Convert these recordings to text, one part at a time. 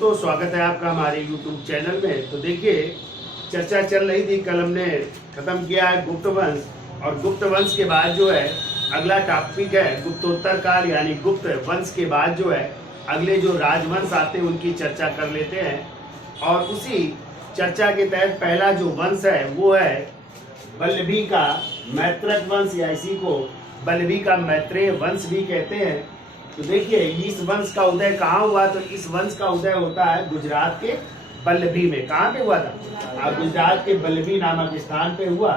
दोस्तों, स्वागत है आपका हमारे YouTube चैनल में। तो देखिए, चर्चा चल रही थी, कल हमने खत्म किया है गुप्त वंश, और गुप्त वंश के बाद जो है अगला टॉपिक है गुप्तोत्तर काल, यानी गुप्त वंश के बाद जो है अगले जो राजवंश आते हैं उनकी चर्चा कर लेते हैं। और उसी चर्चा के तहत पहला जो वंश है वो है वल्लभी का मैत्रक वंश, या इसी को वल्लभी का मैत्रेय वंश भी कहते हैं। तो देखिए, इस वंश का उदय कहाँ हुआ? तो इस वंश का उदय होता है गुजरात के वल्लभी में। कहाँ पे हुआ था? गुजरात के वल्लभी नामक स्थान पे हुआ।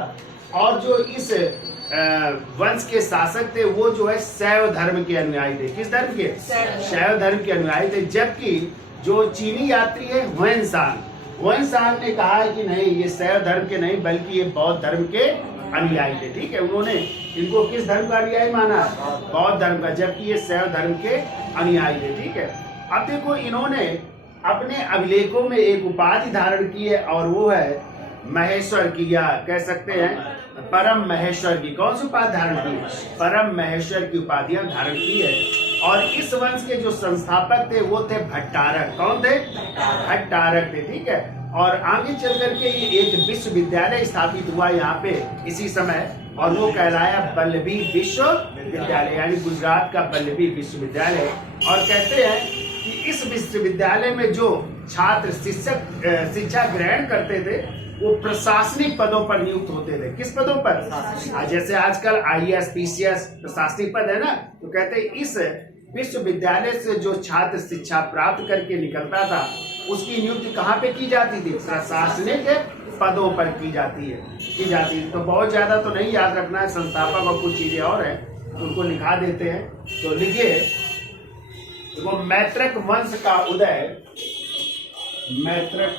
और जो इस वंश के शासक थे वो जो है शैव धर्म के अनुयायी थे। किस धर्म के? शैव धर्म के अनुयायी थे। जबकि जो चीनी यात्री है हुएनसांग ने कहा है कि नहीं, ये शैव धर्म के नहीं बल्कि ये बौद्ध धर्म के अनुयायी थे। ठीक है, उन्होंने इनको किस धर्म का अनुयायी माना? बौद्ध धर्म का, जबकि ये शैव धर्म के अनुयायी थे। ठीक है, अब देखो, इन्होंने अपने अभिलेखों में एक उपाधि धारण की है और वो है महेश्वर की, या कह सकते हैं परम महेश्वर की। कौन सी उपाधि धारण की? परम महेश्वर की उपाधियां धारण की है। और इस वंश के जो संस्थापक थे वो थे भट्टारक। कौन थे? भट्टारक थे। ठीक है, और आगे चल करके ये एक विश्वविद्यालय स्थापित हुआ यहाँ पे इसी समय, और वो कहलाया वल्लभी विश्वविद्यालय, यानी गुजरात का वल्लभी विश्वविद्यालय। और कहते हैं कि इस विश्वविद्यालय में जो छात्र शिक्षा ग्रहण करते थे वो प्रशासनिक पदों पर नियुक्त होते थे। किस पदों पर? जैसे आजकल IAS PCS प्रशासनिक पद है ना, तो कहते हैं इस विश्वविद्यालय से जो छात्र शिक्षा प्राप्त करके निकलता था उसकी नियुक्ति कहाँ पे की जाती थी? प्रशासनिक पदों पर की जाती है। तो बहुत ज्यादा तो नहीं याद रखना है, संस्थापक और कुछ चीजें और हैं तो उनको लिखा देते हैं। तो लिखिए, वो मैत्रक वंश का उदय, मैत्रक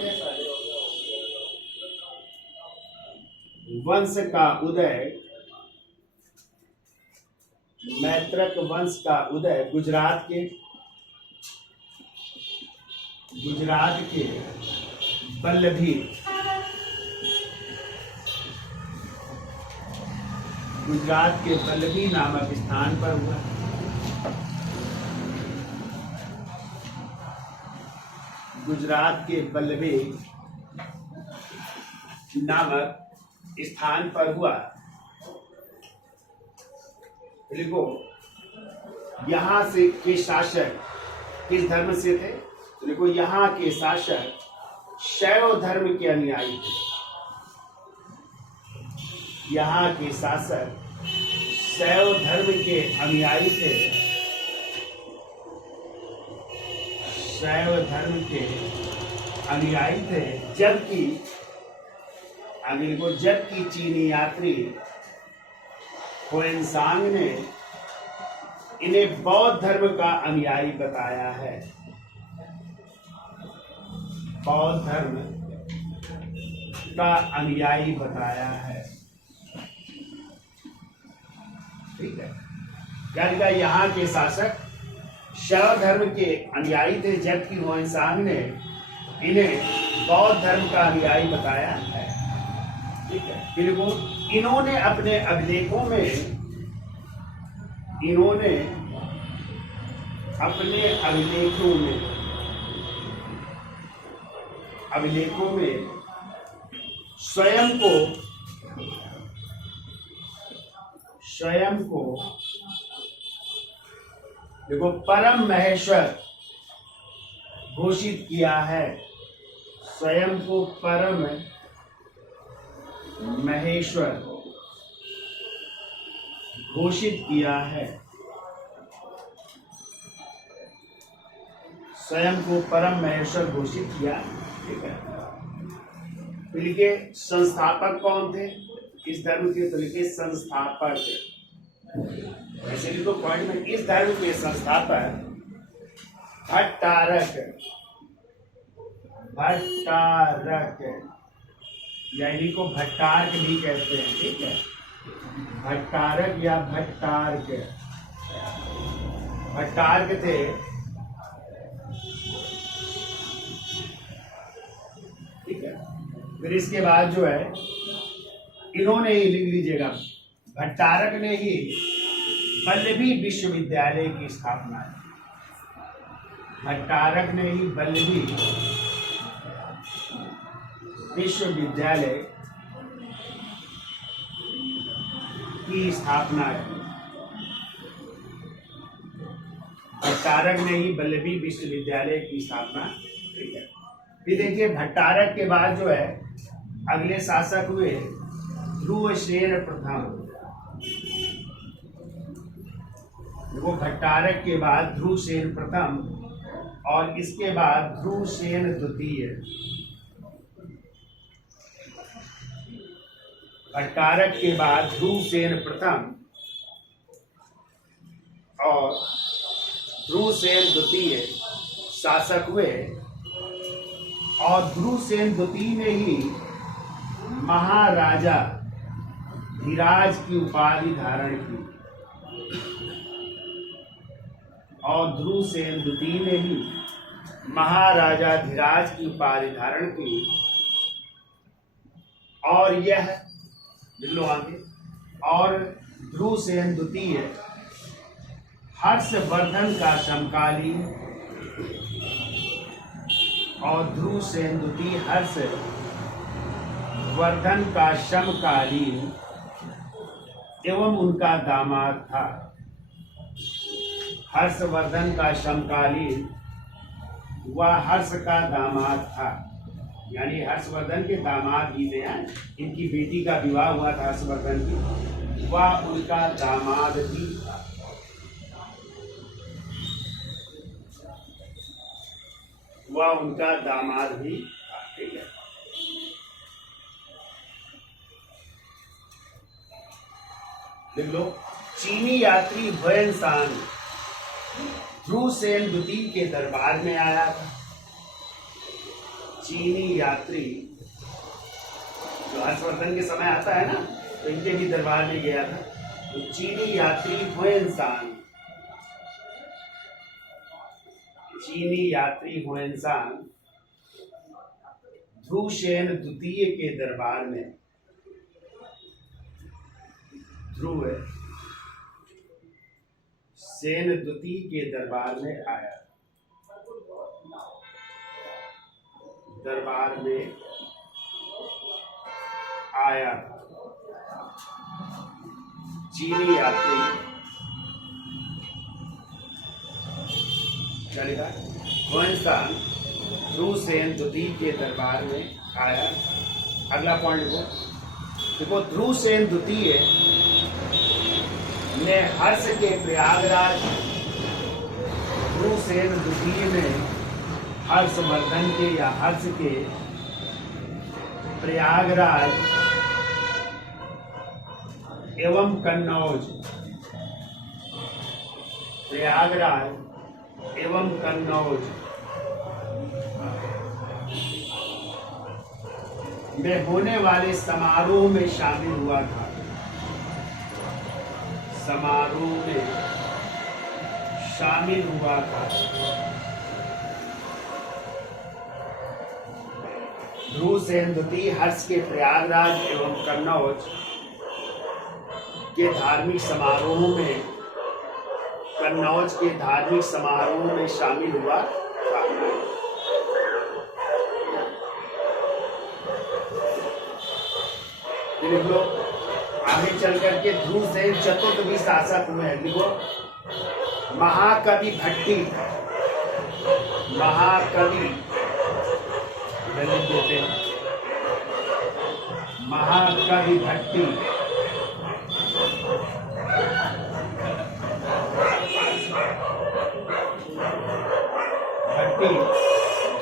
वंश का उदय, मैत्रक वंश का उदय गुजरात के वल्लभी, गुजरात के वल्लभी नामक स्थान पर हुआ। गुजरात के वल्लभी नामक स्थान पर हुआ। देखो, यहाँ से के शासक किस धर्म से थे? तो देखो, यहाँ के शासक शैव धर्म के अनुयायी थे। यहाँ के शासक शैव धर्म के अनुयायी थे। शैव धर्म के अनुयायी थे। जबकि चीनी यात्री हुएनसांग ने इन्हें बौद्ध धर्म का अनुयायी बताया है। बौद्ध धर्म का अनुयायी बताया है। ठीक है, यानी यहाँ के शासक शैव धर्म के अनुयायी थे, जबकि हुएनसांग ने इन्हें बौद्ध धर्म का अनुयायी बताया है। ठीक है, बिल्कुल। इन्होंने अपने अभिलेखों में स्वयं को देखो परम महेश्वर घोषित किया है। स्वयं को परम महेश्वर घोषित किया है। स्वयं को परम महेश्वर घोषित किया। ठीक है, तो लिखे संस्थापक कौन थे इस धर्म के? तो लिखे संस्थापक, ऐसे लिखो पॉइंट में, इस धर्म के संस्थापक भट्टारक, या इन्हीं को भट्टारक भी कहते हैं। ठीक है, भट्टारक या भट्टारक थे। ठीक है, फिर इसके बाद जो है इन्होंने ही, लिख लीजिएगा, भट्टारक ने ही वल्लभी विश्वविद्यालय की स्थापना की। भट्टारक ने ही वल्लभी विश्वविद्यालय की स्थापना की। भट्टारक ने ही वल्लभी विश्वविद्यालय की स्थापना की है। फिर देखिए भट्टारक के बाद जो है अगले शासक हुए ध्रुवसेन प्रथम। वो भट्टारक के बाद ध्रुवसेन प्रथम और इसके बाद ध्रुवसेन द्वितीय। भट्टारक के बाद ध्रुवसेन प्रथम और ध्रुवसेन द्वितीय शासक हुए और ध्रुवसेन द्वितीय ने ही महाराजा धीराज की उपाधि धारण की और ध्रुवसेन द्वितीय ने ही महाराजा धीराज की उपाधि धारण की और यह आगे और ध्रुवसेन द्वितीय हर्षवर्धन का समकालीन और ध्रुवसेन द्वितीय हर्षवर्धन का समकालीन एवं उनका दामाद था। हर्षवर्धन का समकालीन वह हर्ष का दामाद था, यानी हर्षवर्धन के दामाद ही थे। इनकी बेटी का विवाह हुआ था हर्षवर्धन की, वह उनका दामाद भी था। वह उनका दामाद भी था। ठीक है। देख लो, चीनी यात्री हुएनसांग ध्रुवसेन द्वितीय के दरबार में आया था। चीनी यात्री जो हर्षवर्धन के समय आता है ना, तो इनके भी दरबार में गया था। तो चीनी यात्री हुएनसांग, चीनी यात्री हुएनसांग ध्रुवसेन द्वितीय के दरबार में, ध्रुव सेन द्वितीय के दरबार में आया। दरबार में आया चीनी यात्री चलेगा। हुएनसांग ध्रुवसेन द्वितीय के दरबार में आया। अगला पॉइंट देखो, ध्रुवसेन द्वितीय ने हर्ष के प्रयागराज, ध्रुवसेन द्वितीय ने हर्षवर्धन के या हर्ष के प्रयागराज एवं कन्नौज, प्रयागराज एवं कन्नौज में होने वाले समारोह में शामिल हुआ था। समारोह में शामिल हुआ था। ध्रुवसेन द्वितीय हर्ष के प्रयागराज एवं कन्नौज के धार्मिक समारोहों में, कन्नौज के धार्मिक समारोह में शामिल हुआ था। लिखो, आगे चल करके ध्रुवसेन चतुर्थ भी शासक हुए हैं। लिखो, महाकवि भट्टी, महाकवि देते हैं, महाकवि भट्टी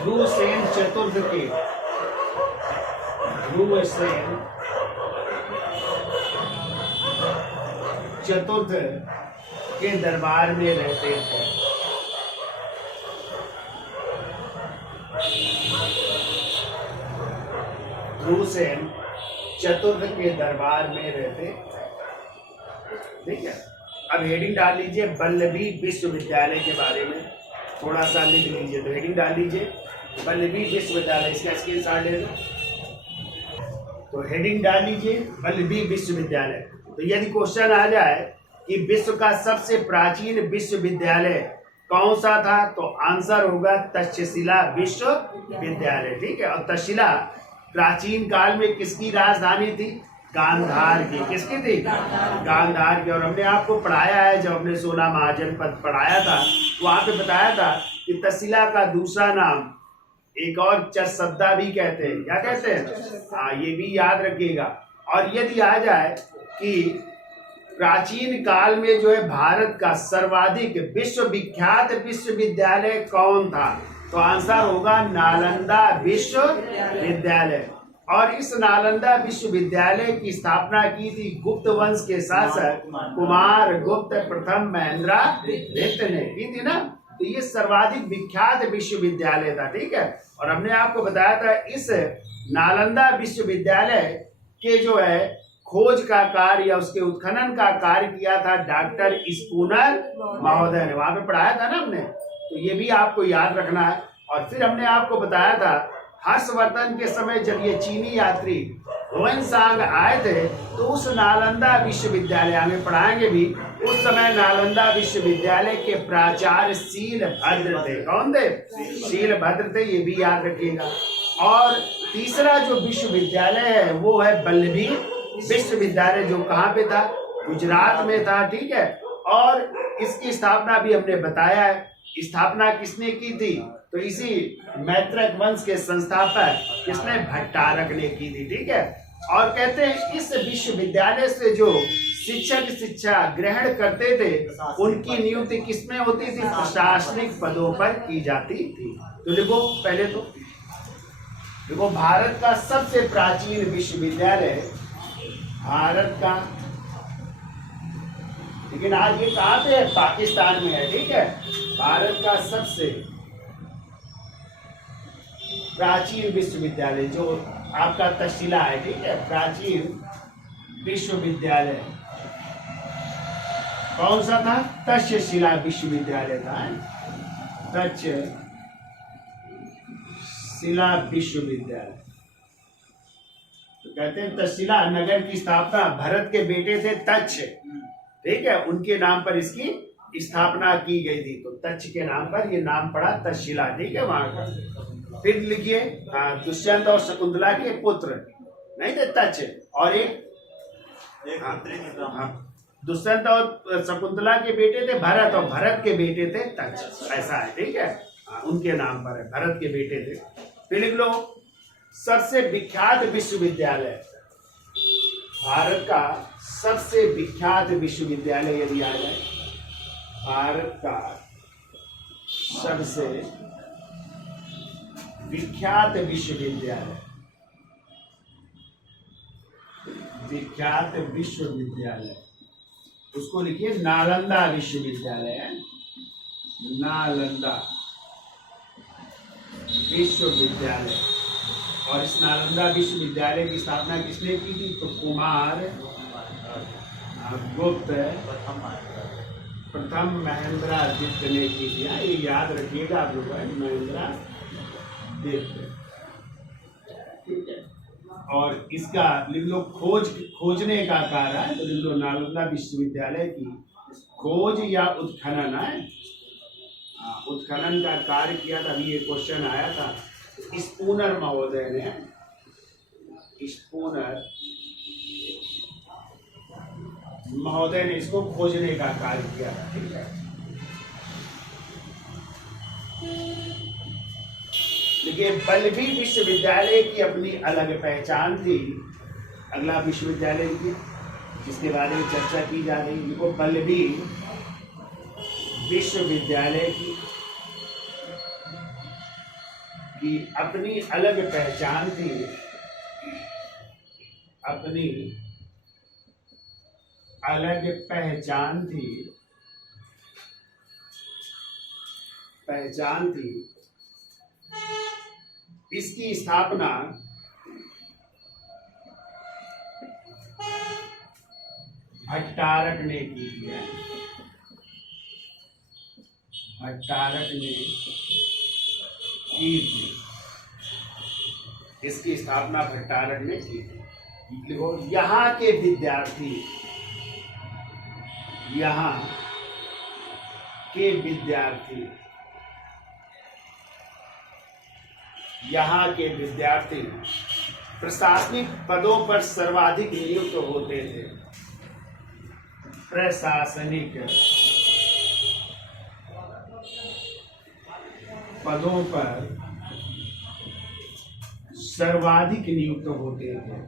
ध्रुवसेन चतुर्थ के, ध्रुवसेन चतुर्थ के दरबार में रहते थे। ध्रुवसेन चतुर्थ के दरबार में रहते। ठीक है। अब हेडिंग डाल लीजिए, वल्लभी विश्वविद्यालय के बारे में थोड़ा सा लिख लीजिए। तो हेडिंग डाल लीजिए, वल्लभी विश्वविद्यालय, इसका स्क्रीनशॉट ले लो। तो हेडिंग डाल लीजिए, वल्लभी विश्वविद्यालय। तो यदि क्वेश्चन आ जाए कि विश्व का सबसे प्राचीन विश्वविद्यालय कौन सा था? तो आंसर होगा तक्षशिला विश्वविद्यालय। ठीक है, और तक्षशिला प्राचीन काल में किसकी राजधानी थी? गांधार की। किसकी थी? गांधार की। और हमने आपको पढ़ाया है, जब हमने 16 महाजनपद पढ़ाया था वहां पे बताया था कि तक्षशिला का दूसरा नाम एक और चरसद्दा भी कहते हैं। क्या कहते हैं? हाँ, ये भी याद रखिएगा। और यदि आ जाए कि प्राचीन काल में जो है भारत का सर्वाधिक विश्वविख्यात विश्वविद्यालय कौन था? तो आंसर होगा नालंदा विश्वविद्यालय। और इस नालंदा विश्वविद्यालय की स्थापना की थी गुप्त वंश के शासक कुमार गुप्त प्रथम महेंद्रगुप्त ने की थी ना। तो ये सर्वाधिक विख्यात विश्वविद्यालय था। ठीक है, और हमने आपको बताया था इस नालंदा विश्वविद्यालय के जो है खोज का कार्य या उसके उत्खनन का कार्य किया था डॉक्टर स्पूनर महोदय ने। वहां पे पढ़ाया था ना हमने, तो ये भी आपको याद रखना है। और फिर हमने आपको बताया था हर्षवर्धन के समय जब ये चीनी यात्री ह्वेनसांग आए थे तो उस नालंदा विश्वविद्यालय, हमें पढ़ाएंगे भी, उस समय नालंदा विश्वविद्यालय के प्राचार्य शीलभद्र थे। कौन थे? शीलभद्र थे, ये भी याद रखिएगा। और तीसरा जो विश्वविद्यालय है वो है वल्लभी विश्वविद्यालय, जो कहाँ पे था? गुजरात में था। ठीक है, और इसकी स्थापना भी हमने बताया है। स्थापना किसने की थी? तो इसी मैत्रक वंश के संस्थापक किसने? भट्टारक ने की थी। ठीक है, और कहते हैं इस विश्वविद्यालय से जो शिक्षक शिक्षा ग्रहण करते थे उनकी नियुक्ति किसमें होती थी? प्रशासनिक पदों पर की जाती थी। तो देखो, पहले तो देखो भारत का सबसे प्राचीन विश्वविद्यालय, भारत का, लेकिन आज ये कहाँ पे है? पाकिस्तान में है। ठीक है, भारत का सबसे प्राचीन विश्वविद्यालय जो आपका तक्षशिला है। ठीक है, प्राचीन विश्वविद्यालय कौन सा था? तक्षशिला विश्वविद्यालय था। तक्षशिला विश्वविद्यालय। तो कहते हैं तक्षशिला नगर की स्थापना भरत के बेटे थे तक्ष। ठीक है, उनके नाम पर इसकी स्थापना की गई थी। तो तक्ष के नाम पर ये नाम पड़ा तक्षशिला। ठीक है, वहां का। फिर लिखिए, दुष्यंत और शकुंतला के पुत्र नहीं थे तक्ष, और एक दुष्यंत और शकुंतला के बेटे थे भरत, और भरत के बेटे थे तक्ष। ऐसा है। ठीक है, उनके नाम पर है, भरत के बेटे थे। फिर लिख लो, सबसे विख्यात विश्वविद्यालय, भारत का सबसे विख्यात विश्वविद्यालय यदि आ जाए, भारत का सबसे विख्यात विश्वविद्यालय, विख्यात विश्वविद्यालय, उसको लिखिए नालंदा विश्वविद्यालय है। नालंदा विश्वविद्यालय। और इस नालंदा विश्वविद्यालय की स्थापना किसने की थी? तो कुमार गुप्त प्रथम महेंद्रगुप्त ने की थी। ये याद रखिएगा आप लोग, महेंद्रगुप्त। ठीक है, और इसका लिख लो खोजने का कार्य है, तो लिख लो नालंदा विश्वविद्यालय की खोज या उत्खनन है। उत्खनन का कार्य किया था। अभी ये क्वेश्चन आया था, स्पूनर महोदय ने, स्पूनर महोदय ने इसको खोजने का कार्य किया था। ठीक है, लेकिन वल्लभी विश्वविद्यालय की अपनी अलग पहचान थी। अगला विश्वविद्यालय की जिसके बारे में चर्चा की जा रही है, वो वल्लभी विश्वविद्यालय की अपनी अलग पहचान थी। अपनी अलग पहचान थी। इसकी स्थापना भट्टारक ने की है। भट्टारक ने की थी। इसकी स्थापना भट्टारक ने की थी। देखो, यहाँ के विद्यार्थी, यहाँ के विद्यार्थी, यहाँ के विद्यार्थी प्रशासनिक पदों पर सर्वाधिक नियुक्त होते थे। प्रशासनिक पदों पर सर्वाधिक नियुक्त होते थे।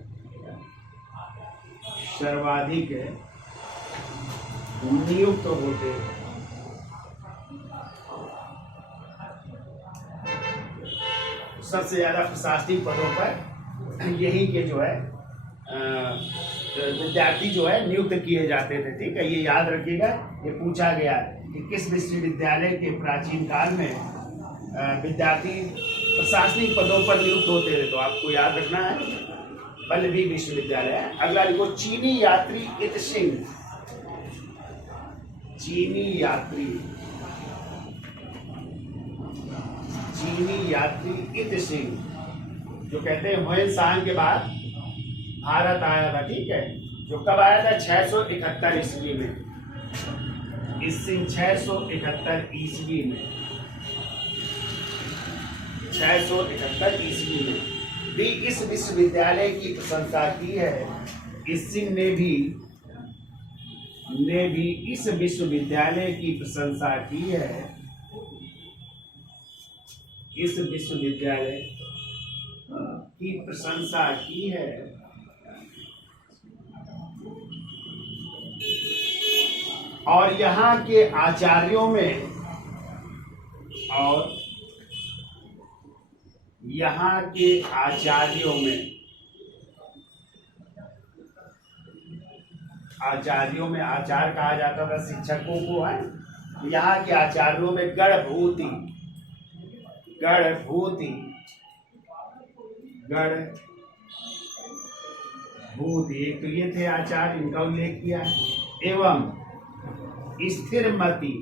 सर्वाधिक नियुक्त होते थे। सबसे ज्यादा प्रशासनिक पदों पर यही के जो है विद्यार्थी जो है नियुक्त किए जाते थे। ठीक है, ये याद रखिएगा, ये पूछा गया कि किस विश्वविद्यालय के प्राचीन काल में विद्यार्थी प्रशासनिक पदों पर नियुक्त होते थे, तो आपको याद रखना है बल्लभी विश्वविद्यालय। अगला लिखो चीनी यात्री इत सिंह। चीनी यात्री इत सिंह जो कहते हैं हुएन सांग के बाद भारत आया था। ठीक है, जो कब आया था 671 ईस्वी में। इस सिंह 671 ईस्वी में 671 ईस्वी में भी इस विश्वविद्यालय की प्रशंसा की है। इस सिंह ने भी इस विश्वविद्यालय की प्रशंसा की है। इस विश्वविद्यालय की प्रशंसा की है और यहाँ के आचार्यों में आचार्यों में आचार्य कहा जाता था शिक्षकों को है। यहाँ के आचार्यों में गणभूति एक तो ये थे आचार्य, इनका उल्लेख किया है। एवं स्थिरमति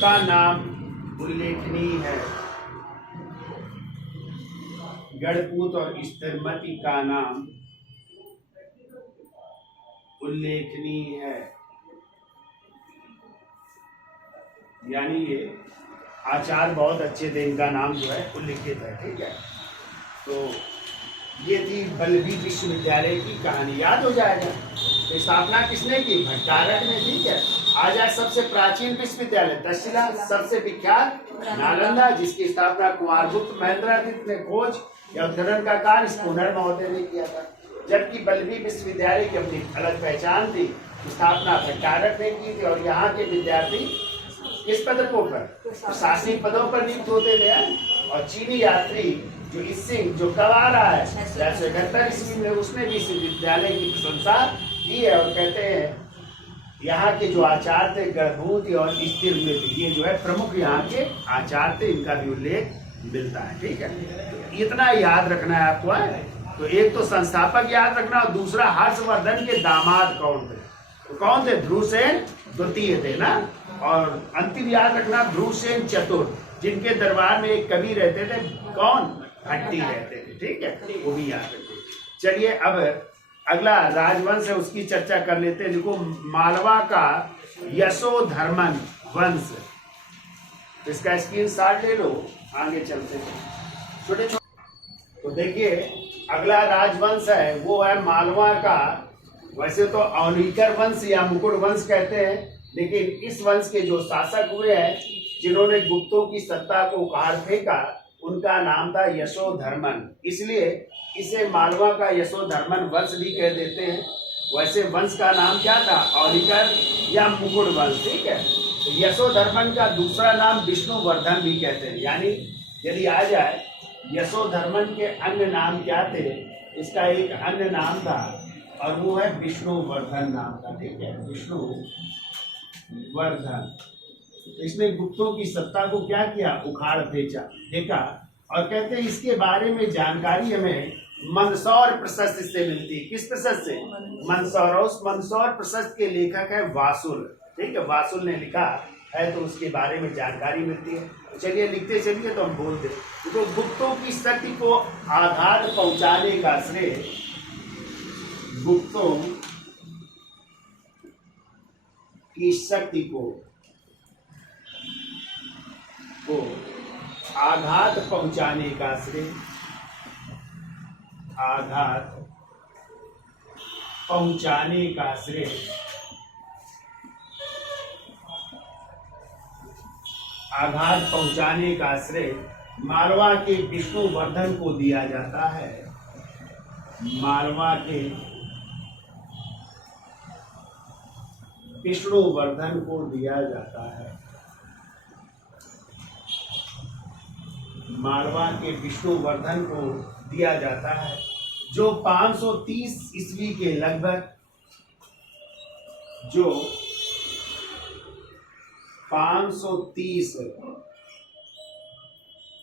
का नाम उल्लेखनीय है। गणपूत और स्थिरमति का नाम उल्लेखनीय है, यानी ये आचार्य बहुत अच्छे थे, इनका नाम जो है उल्लिखित है। ठीक है, तो ये थी बल्लभी विश्वविद्यालय की कहानी। याद हो जाएगा। तो स्थापना किसने की? भट्टारक ने। ठीक है, आज सबसे प्राचीन विश्वविद्यालय तक्षशिला, सबसे विख्यात नालंदा, जिसकी स्थापना कुमारगुप्त महेंद्रादित्य ने खोज या उद्धरण का कार्य स्कूनर महोदय ने किया था। जबकि बल्लभी विश्वविद्यालय की अपनी अलग पहचान थी, स्थापना भट्टारक ने की थी और यहाँ के विद्यार्थी किस पदकों पर? प्रशासनिक पदों पर नियुक्त होते थे। और चीनी यात्री जो इस सिंह जो कब आ रहा है 671 ईस्वी में, उसने भी इस विद्यालय की प्रशंसा की है और कहते हैं यहाँ के जो आचार्य थे गणभूति और स्थिरमति, ये जो है प्रमुख यहाँ के आचार्य थे, इनका भी उल्लेख मिलता है। ठीक है, इतना याद रखना है आपको है। तो एक तो संस्थापक याद रखना और दूसरा हर्षवर्धन के दामाद कौन थे? तो कौन थे? ध्रुवसेन द्वितीय थे ना। और अंतिम याद रखना ध्रुवसेन चतुर्थ, जिनके दरबार में एक कवि रहते थे। कौन? भट्टी रहते थे। ठीक है, वो भी याद रखिए। चलिए अब अगला राजवंश है, उसकी चर्चा कर लेते हैं। देखो मालवा का यशोधर्मन वंश, इसका स्क्रीनशॉट ले लो, आगे चलते हैं। छोटे छोटे तो देखिए अगला राजवंश है वो है मालवा का। वैसे तो औलिकर वंश या मुकुट वंश कहते हैं, लेकिन इस वंश के जो शासक हुए हैं जिन्होंने गुप्तों की सत्ता को उखाड़ फेंका, उनका नाम था यशोधर्मन, इसलिए इसे मालवा का यशोधर्मन वंश भी कह देते हैं। वैसे वंश का नाम क्या था? औलिकर या मुकुट वंश। ठीक है, तो यशोधर्मन का दूसरा नाम विष्णुवर्धन भी कहते हैं। यानी यदि आ जाए यशोधर्मन के अन्य नाम क्या थे, इसका एक अन्य नाम था और वो है विष्णुवर्धन नाम था। ठीक है, विष्णुवर्धन। तो इसने गुप्तों की सत्ता को क्या किया? उखाड़ फेंका। और कहते हैं इसके बारे में जानकारी हमें मंदसौर प्रशस्ति से मिलती है। किस प्रशस्ति से? मंदसौर। उस मंदसौर प्रशस्ति के लेखक है वासुल। ठीक है, वासुल ने लिखा है तो उसके बारे में जानकारी मिलती है। चलिए लिखते चलिए तो हम बोल दें। तो गुप्तों की शक्ति को आघात पहुंचाने का श्रेय गुप्तों की शक्ति को आघात पहुंचाने का श्रेय आघात पहुंचाने का श्रेय आघात पहुंचाने का श्रेय मालवा के विष्णुवर्धन को दिया जाता है। मालवा के विष्णुवर्धन को दिया जाता है। मालवा के विष्णुवर्धन को दिया जाता है, जो 530 ईस्वी के लगभग 530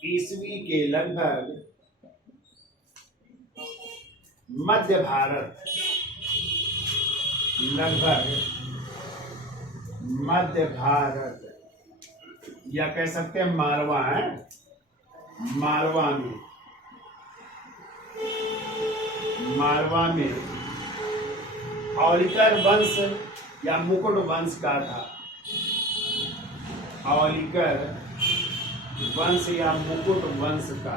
ईस्वी के लगभग मध्य भारत या कह सकते हैं मालवा है, मालवा में औलिकर वंश या मुकुट वंश का था। औलिकर वंश या मुकुट वंश का,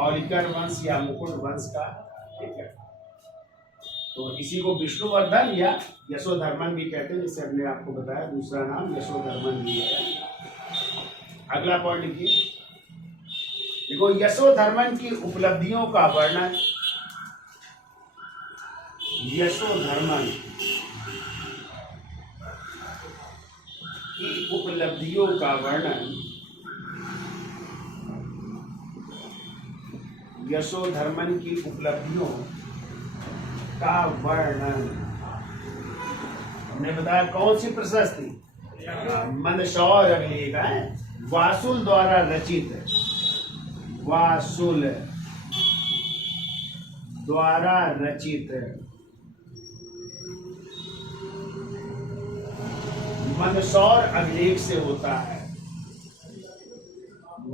औलिकर वंश या मुकुट वंश का, ठीक है। तो इसी को विष्णुवर्धन या यशोधर्मन भी कहते हैं, जिसे हमने आपको बताया दूसरा नाम यशोधर्मन भी है। अगला पॉइंट लिखिए। देखो यशोधर्मन की उपलब्धियों का वर्णन, यशोधर्मन की उपलब्धियों का वर्णन, यशोधर्मन की उपलब्धियों का वर्णन हमने बताया। कौन सी प्रशस्ति? मंदसौर अभिलेख है, वासुल द्वारा रचित, वासुल द्वारा रचित मंदसौर अभिलेख से होता है।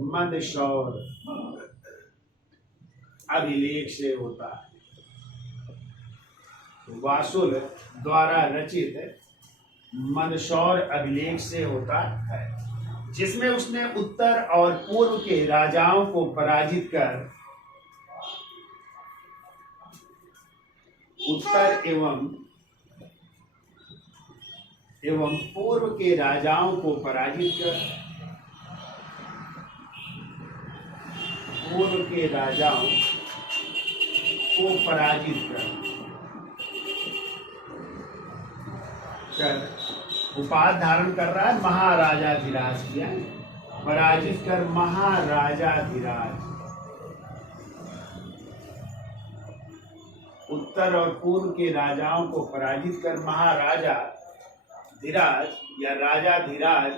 मंदसौर अभिलेख से होता है। वासुल द्वारा रचित मंदसौर अभिलेख से होता है, जिसमें उसने उत्तर और पूर्व के राजाओं को पराजित कर उत्तर एवं पूर्व के राजाओं को पराजित कर, पूर्व के राजाओं को पराजित कर उपाधि धारण कर रहा है महाराजाधिराज किया, पराजित कर महाराजाधिराज। उत्तर और पूर्व के राजाओं को पराजित कर महाराजा धीराज या राजाधिराज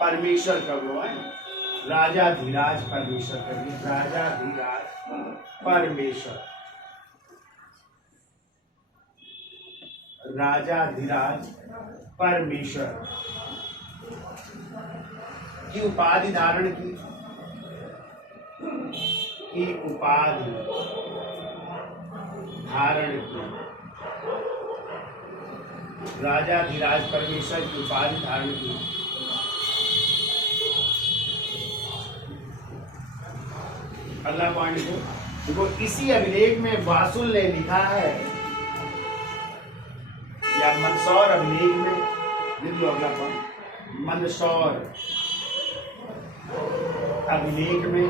परमेश्वर का वो है, राजाधिराज परमेश्वर का, राजाधिराज परमेश्वर, राजाधिराज परमेश्वर की उपाधि धारण की, उपाधि धारण की, राजाधिराज परमेश्वर की उपाधि धारण की। अगला पॉइंट देखो, इसी अभिलेख में वासुल ने लिखा है, या मंदसौर अभिलेख में लिख लो। अगला पॉइंट, मंदसौर अभिलेख में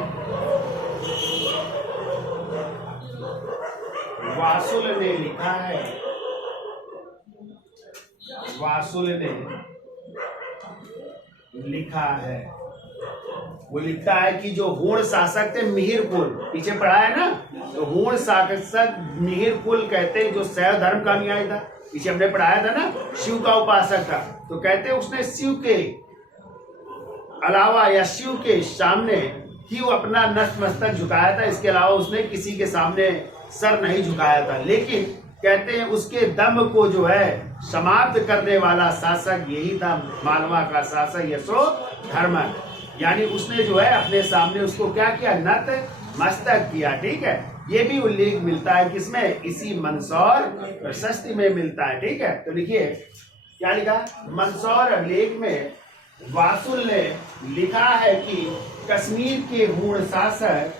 वासुल ने लिखा है, वासुल ने लिखा है, वो लिखता है कि जो हूण शासक थे मिहिरकुल, पीछे पढ़ा है ना, तो हूण शासक मिहिरकुल कहते हैं, जो शैव धर्म का अनुयायी था, पीछे हमने पढ़ाया था ना, शिव का उपासक था। तो कहते हैं उसने शिव के अलावा या शिव के सामने ही वो अपना नतमस्तक झुकाया था, इसके अलावा उसने किसी के सामने सर नहीं झुकाया था। लेकिन कहते हैं उसके दम को जो है समाप्त करने वाला शासक यही था मालवा का शासक यशोधर्मन। यानी उसने जो है अपने सामने उसको क्या किया, नत मस्तक किया। ठीक है, ये भी उल्लेख मिलता है किसमें, इसी मंदसौर प्रशस्ति में मिलता है। ठीक है, तो लिखिए क्या लिखा, मंदसौर अभिलेख में वासुल ने लिखा है कि कश्मीर के हूण शासक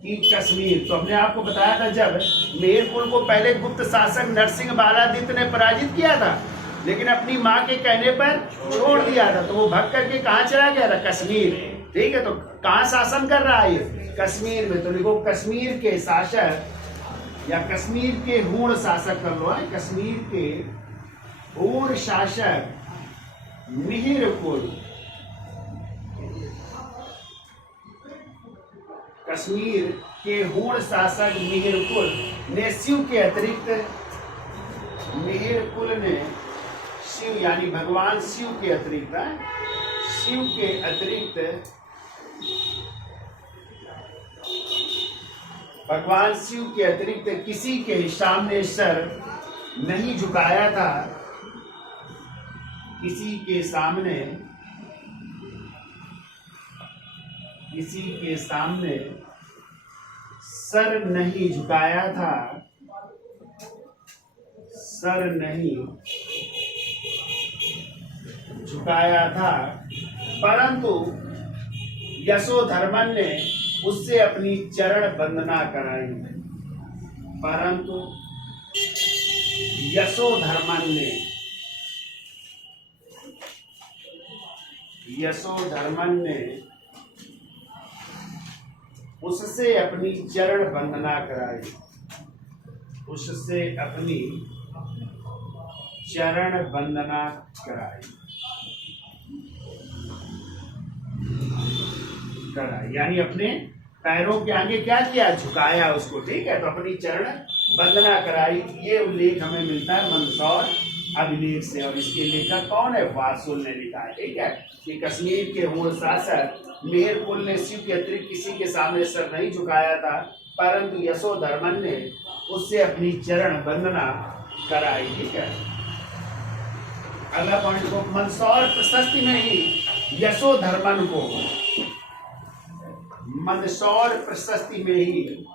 की कश्मीर, तो हमने आपको बताया था जब मेहरकुल को पहले गुप्त शासक नरसिंह बालादित्य ने पराजित किया था, लेकिन अपनी माँ के कहने पर छोड़ दिया था, तो वो भग करके कहाँ चला गया था, कश्मीर। ठीक है, तो कहाँ शासन कर रहा है ये, कश्मीर में। तो लिखो कश्मीर के शासक या कश्मीर के हूण शासक कर लो है, कश्मीर के हूण शासक मिहिरकुल, कश्मीर के हूण शासक मिहिरकुल ने शिव के अतिरिक्त, मिहिरकुल ने शिव यानी भगवान शिव के अतिरिक्त, शिव के अतिरिक्त भगवान शिव के अतिरिक्त किसी के सामने सर नहीं झुकाया था, किसी के सामने, किसी के सामने सर नहीं झुकाया था, सर नहीं झुकाया था, परंतु यशोधर्मन ने उससे अपनी चरण वंदना कराई, परंतु यशोधर्मन ने, यशोधर्मन ने उससे अपनी चरण वंदना कराई, उससे अपनी चरण वंदना कराई, यानी अपने पैरों के आगे क्या किया, झुकाया उसको। ठीक है, तो अपनी चरण वंदना कराई। ये उल्लेख हमें मिलता है मंदसौर अभिलेख से, और इसके लेखक कौन है, वासुल ने लिखा है। ठीक है, कि कश्मीर के हूण शासक मेहरकुल ने शिव के अतिरिक्त किसी के सामने सर नहीं झुकाया था, परंतु यशोधर्मन ने उससे अपनी चरण वंदना कराई। ठीक है, अगला पॉइंट को, मंदसौर प्रशस्ति में ही यशोधर्मन को, मंदसौर प्रशस्ति में ही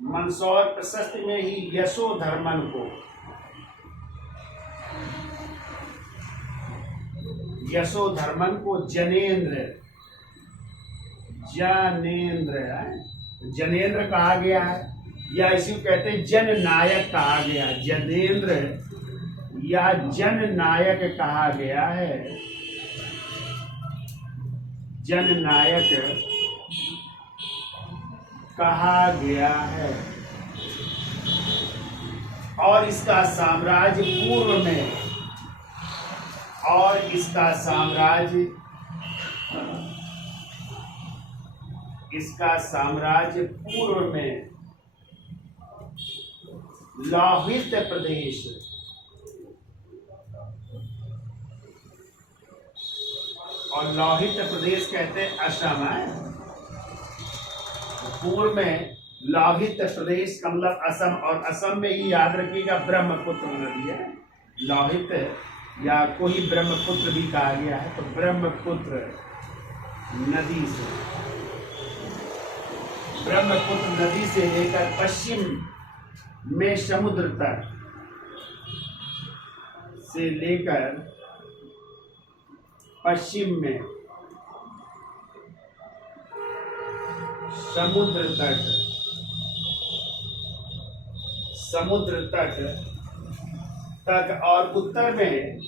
मंदसौर प्रशस्ति में ही यशोधर्मन को, यशोधर्मन को जनेंद्र, जनेंद्र जनेंद्र कहा गया है, या इसी को कहते हैं जननायक कहा गया, जनेंद्र या जननायक कहा गया है, जननायक कहा गया है। और इसका साम्राज्य पूर्व में, और इसका साम्राज्य, इसका साम्राज्य पूर्व में लोहित प्रदेश, और लोहित प्रदेश कहते हैं असम है, पूर्व में लोहित प्रदेश का मतलब असम, और असम में ही याद रखिएगा ब्रह्मपुत्र नदी है, लोहित या कोई ब्रह्मपुत्र भी कहा गया है, तो ब्रह्मपुत्र नदी से, ब्रह्मपुत्र नदी से लेकर पश्चिम में समुद्र तक, से लेकर पश्चिम में समुद्र तट, समुद्र तट तक, और उत्तर में,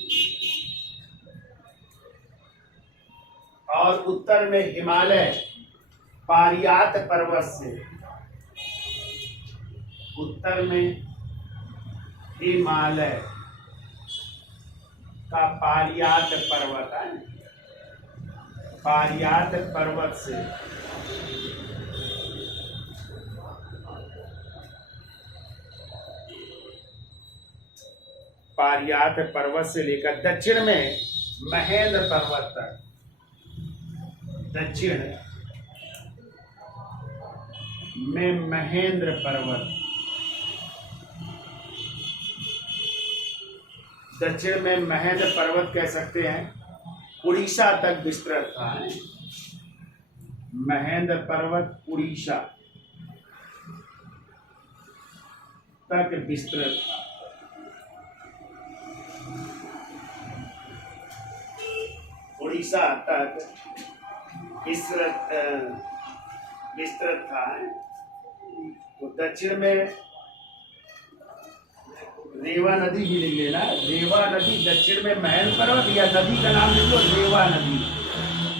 और उत्तर में हिमालय पारियात पर्वत से, उत्तर में हिमालय का पारियात पर्वत है, पारियात पर्वत से, पारियात पर्वत से लेकर दक्षिण में महेंद्र पर्वत तक, दक्षिण में महेंद्र पर्वत, दक्षिण में महेंद्र पर्वत कह सकते हैं, उड़ीसा तक विस्तृत था। महेंद्र पर्वत उड़ीसा तक विस्तृत था। उड़ीसा तक विस्तृत था। तो दक्षिण में रेवा नदी भी लिख लेना। रेवा नदी दक्षिण में महेंद्र पर्वत, या नदी का नाम लिख लो रेवा नदी,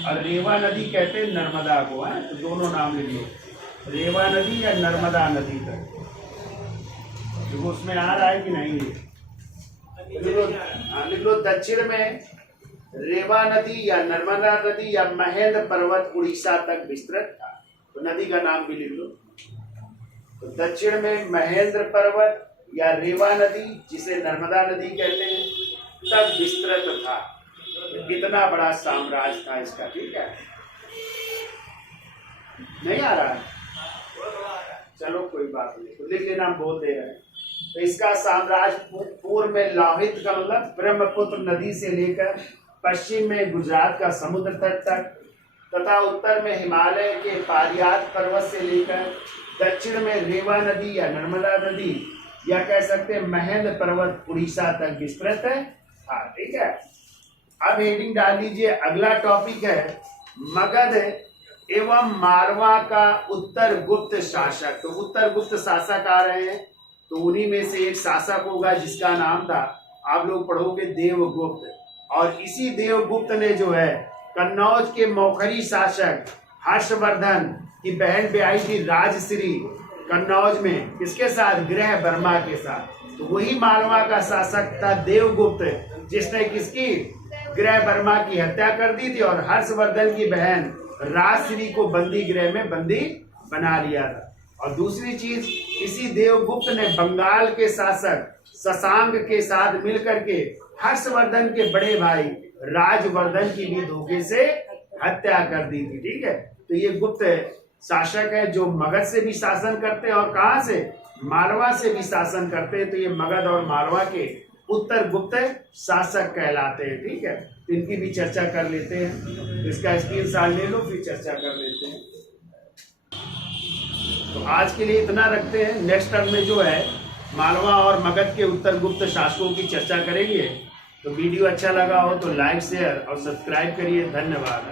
और रेवा नदी कहते हैं नर्मदा को है, तो दोनों नाम लिख लो, रेवा नदी या नर्मदा नदी तक। देखो उसमें आ रहा है कि नहीं, लिख लो दक्षिण में रेवा नदी या नर्मदा नदी या महेंद्र पर्वत उड़ीसा तक विस्तृत था। तो नदी का नाम भी लिख लो। तो दक्षिण में महेंद्र पर्वत या रेवा नदी, जिसे नर्मदा नदी कहते हैं, तक विस्तृत था। तो कितना बड़ा साम्राज्य था इसका। ठीक है, नहीं आ रहा है, चलो कोई बात नहीं, तो लिख लेना, हम बोल दे रहे हैं। तो इसका साम्राज्य पूर्व में लोहित का मतलब ब्रह्मपुत्र नदी से लेकर पश्चिम में गुजरात का समुद्र तट तक, तथा उत्तर में हिमालय के पारियात पर्वत से लेकर दक्षिण में रेवा नदी या नर्मदा नदी, या कह सकते हैं महेंद्र पर्वत उड़ीसा तक विस्तृत है। हाँ ठीक है, अब हेडिंग डाल लीजिए। अगला टॉपिक है मगध एवं मारवा का उत्तर गुप्त शासक। तो उत्तर गुप्त शासक आ रहे हैं, तो उन्हीं में से एक शासक होगा जिसका नाम था, आप लोग पढ़ोगे, देवगुप्त। और इसी देवगुप्त ने जो है कन्नौज के मौखरी शासक हर्षवर्धन की बहन ब्याही थी राजश्री, कन्नौज में किसके साथ, गृह वर्मा के साथ। तो वही मालवा का शासक था देवगुप्त, जिसने किसकी, गृह वर्मा की हत्या कर दी थी और हर्षवर्धन की बहन राजश्री को बंदी गृह में बंदी बना लिया था। और दूसरी चीज, इसी देवगुप्त ने बंगाल के शासक शशांक के साथ मिलकर के हर्षवर्धन के बड़े भाई राजवर्धन की भी धोखे से हत्या कर दी थी। ठीक है, तो ये गुप्त शासक है जो मगध से भी शासन करते हैं और कहां से, मालवा से भी शासन करते हैं। तो ये मगध और मालवा के उत्तर गुप्त शासक कहलाते हैं। ठीक है, तो इनकी भी चर्चा कर लेते हैं। इसका स्क्रीनशॉट ले लो, फिर चर्चा कर लेते हैं। तो आज के लिए इतना रखते हैं। नेक्स्ट टर्म में जो है मालवा और मगध के उत्तर गुप्त शासकों की चर्चा करेंगे। तो वीडियो अच्छा लगा हो तो लाइक, शेयर और सब्सक्राइब करिए। धन्यवाद।